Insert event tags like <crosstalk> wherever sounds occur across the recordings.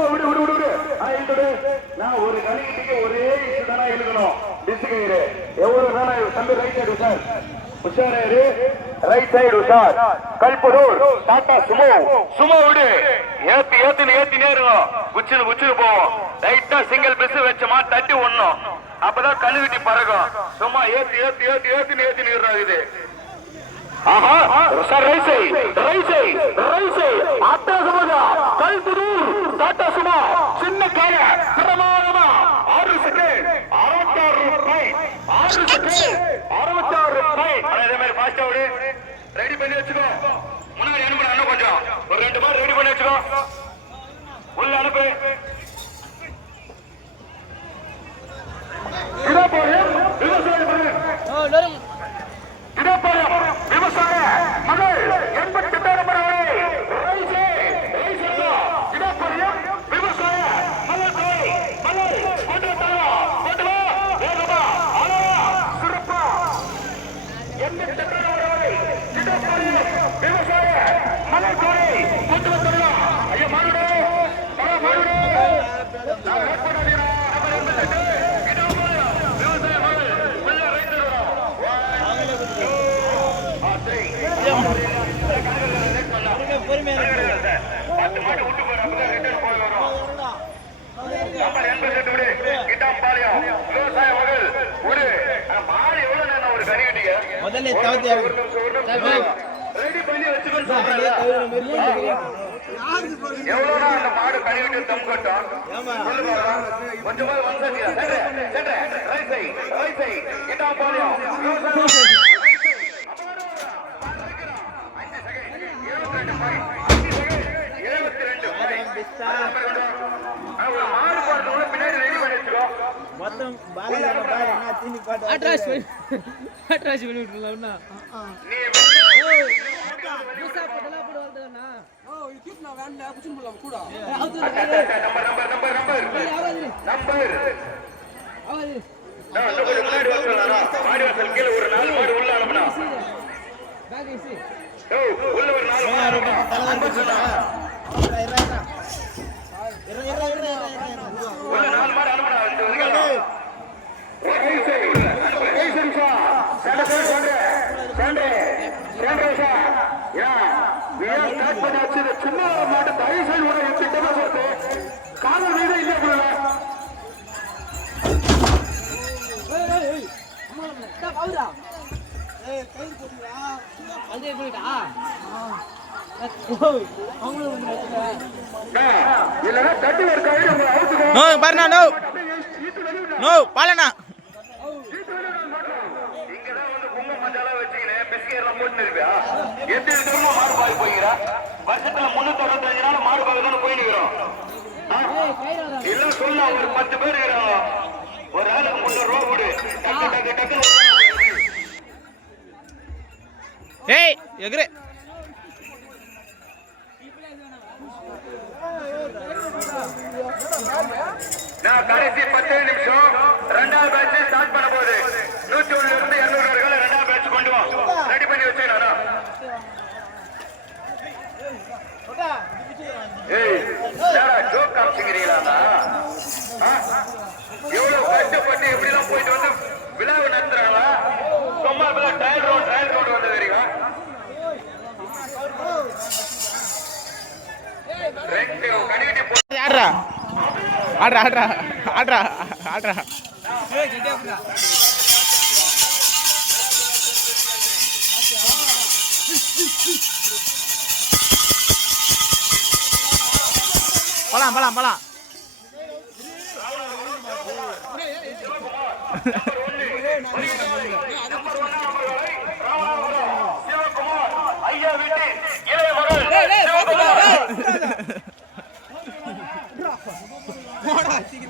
விடு விடு ஆஹ் நான் ஒரு கணிக்கு ஒரே இஷ்யூ தானே எழுதணும். டிஸ்ட்ரிக்ட் எவ்வளவு தானே தம்பி ரைட் சைடு சார் உஷாரு ரைட் சைடு உஷார் கல்பதூர். டாடா சுமோ. சுமோ விடு. ஏத்து ஏத்துன்னு ஏத்தி இருக்கும் குச்சின்னு குச்சின்னு போவோம். ரைட்டா சிங்கிள் பிஸ் வச்சமா? தட்டி ஒண்ணும். அப்பதான் கழுவிட்டி பறக்கும். சும்மா ஏத்து ஏத்து ஏத்து ஏத்துன்னு ஏத்தி ஏத்தின்னு இது. ஆஹா சார் ரைசை ரைசை ரைசை அட்டா சுமதா கல்புதூர் டாடா சுமா சின்ன காய பிரமாதமா. ஆறு செகண்ட் அறுபத்தாறு ரூபாய். ஆறு செகண்ட் அறுபத்தாறு ரூபாய். அதே மாதிரி ஃபாஸ்டா விடு ரெடி பண்ணி வச்சுக்கோ. முன்னாடி அனுப்புற அண்ணன் கொஞ்சம். ஒரு ரெண்டு மாதிரி ரெடி பண்ணி வச்சுக்கோ. உள்ள அனுப்பு. இதோ பத்து மாட்டு விட்டு போற அப்பதான் ரிட்டர்ன் போய் வரும் நம்பர் எண்பத்தி எட்டு விடு கிட்டாம்பாளையம் விவசாய மகள் விடு ஆனா, மாடு எவ்வளவு பண்ணி. மொத்தம் பாலகர பாரு தலைவர் சும்மா மாட்டு தயவு செய்து ஒரு எச்சிட்டமா சொல்லிட்டு காதல் வீடு இல்லையா போல அங்கே போயிட்டா இல்லைன்னா தட்டி நோ பாருண்ணா நோ நோ பாலண்ணா வந்து எல்லாம் மாடு பாய் போய்க்கிறா வருஷத்துல முன்னூத்தி அறுபத்தஞ்சு நாள் மாடு பாய் தானே இருக்கிறோம் இல்ல சொல்ல ஒரு பத்து பேர் ஒரு ஆளுக்கு முன்னூறு ரூபா கொடு டக்கு டக்கு டக்கு ஏய் எகிரே. நான் கடைசி பத்து ஆடுறா ஆடுறா ஆடுறா போலாம் போலாம் போலாம் Ha <laughs> <laughs> ha.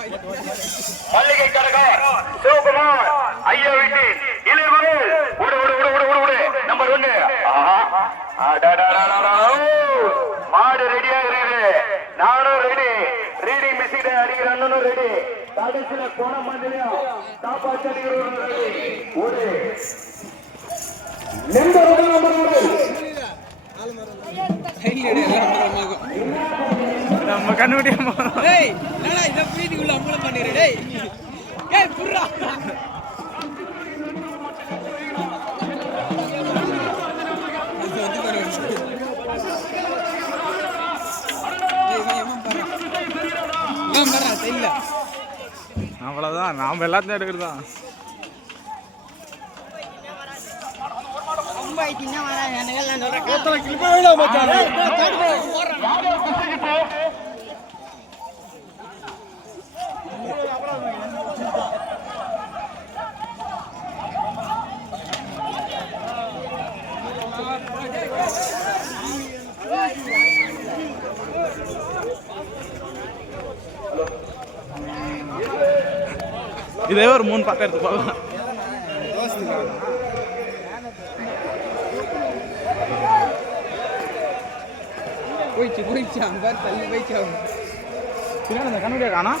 மல்லிகை கனகர் சிவகுமார் ஐயா வீட்டு இளைய மகள் விடு விடு விடு விடு விடு விடு நம்பர் ஒன்னு மாடு ரெடியா இருக்குது நானும் ரெடி ரீடிங் மிஷின் அடிக்கிற அண்ணனும் ரெடி கடைசியில போன மண்டலையும் காப்பாற்றி அடிக்கிறவரும் ரெடி ஒரு நம்பர் ஒன்று நம்பர் ஒன்று நம்ம கண்ணுக்குட்டியா போறோம். டேய் என்னடா இத பிரீதிக்குள்ள அம்பலம் பண்ணிரு டேய். ஏய் புர்ரா அவ்வளோதான் நாம எல்லாத்தையும் எடுக்கிறது தான் இதே ஒரு மூணு பக்கம் எடுத்து போகலாம் போயிச்சு போயிச்சு அங்க தள்ளி அவன். பின்னாடி இந்த கண்ணுக்குட்டியா காணோம்.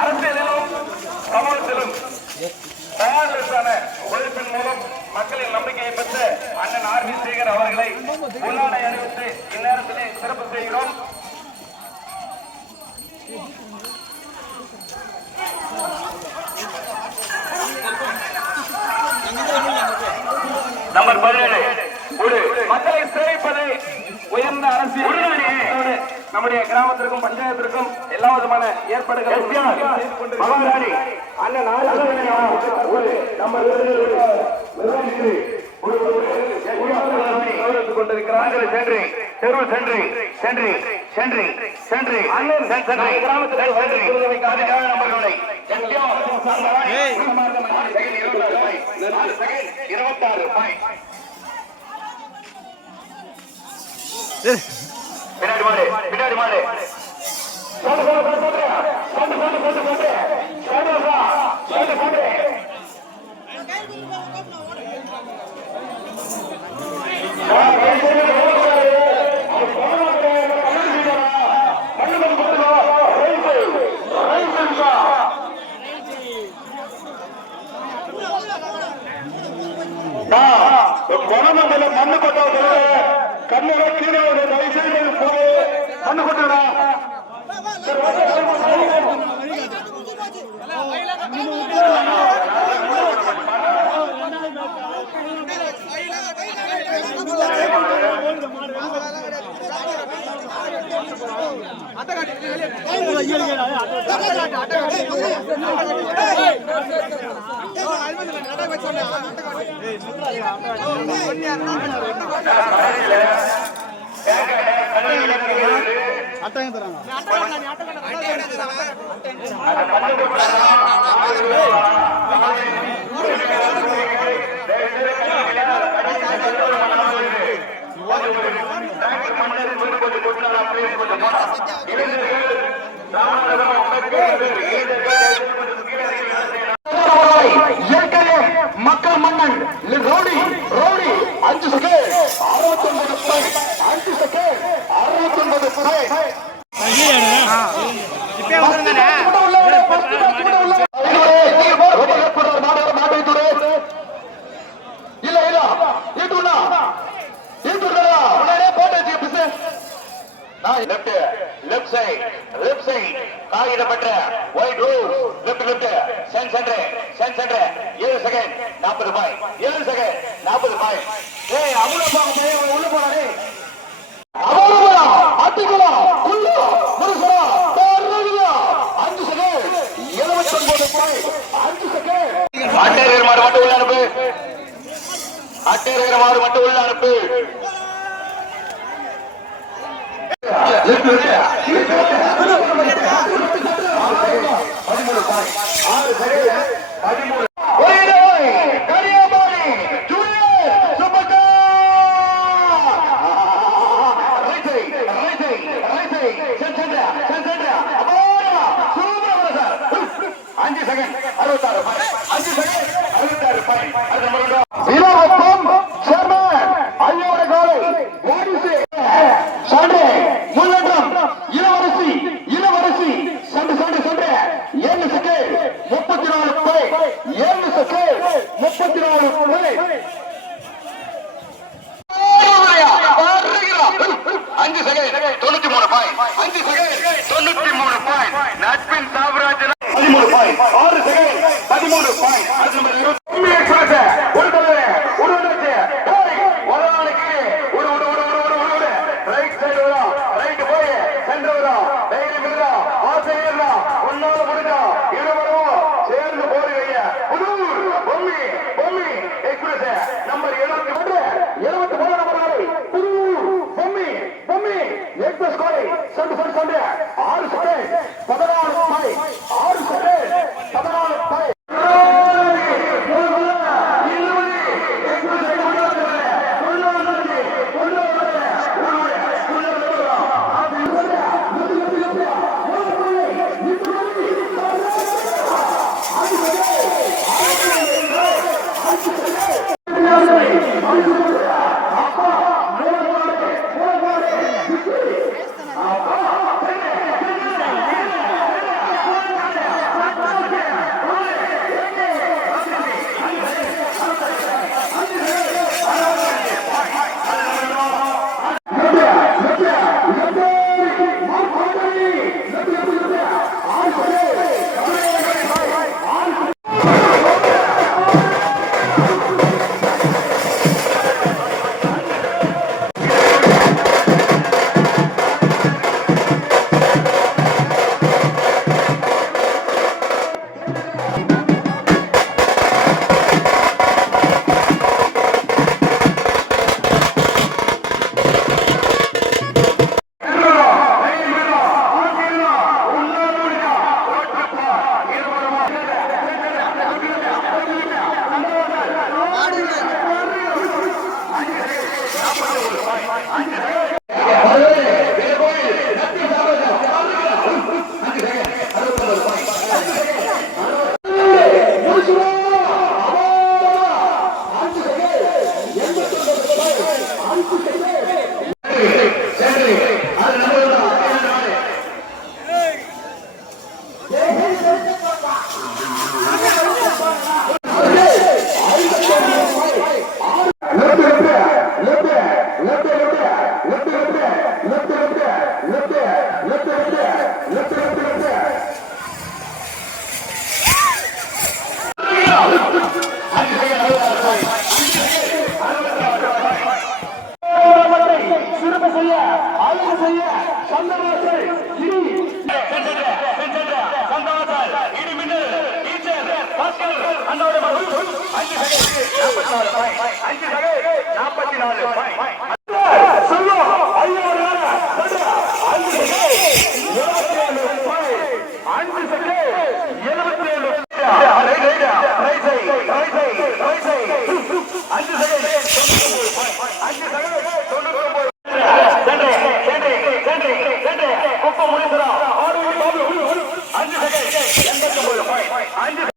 அரசியலிலும் சமூகத்திலும் தயாரிப்பான உழைப்பின் மூலம் மக்களின் நம்பிக்கையை பெற்ற அண்ணன் ஆர் வி சேகர் அவர்களை முன்னாடை அறிவித்து இந்நேரத்திலே சிறப்பு செய்கிறோம். நம்பர் பதினேழு ஒரு மக்களை சேவிப்பதை உயர்ந்த அரசியல் நம்முடைய கிராமத்திற்கும் பஞ்சாயத்திற்கும் எல்லா விதமான மகாராணி அண்ணன் ஒரு நம்பர் கொண்டிருக்கிறார்கள் சென்றி தெரு சென்றி சென்றி சென்றி சென்றி. அண்ணன் சென்றி. கிராமத்தில் சென்றி. அதுக்காக நம்பர்களை ஏய். இருபத்தாறு பின்னாடி மாடு பின்னாடி மாடு. போடு, அட்டங்க தராங்க. Parabéns! அட்டேறுகிறவாறு மட்டும் உள்ள அனுப்பு பதிமூணு ஆறு அஞ்சு செகண்ட் அறுபத்தாறு அஞ்சு செகண்ட் அறுபத்தாறு அது நம்மளோட ইমাম I'm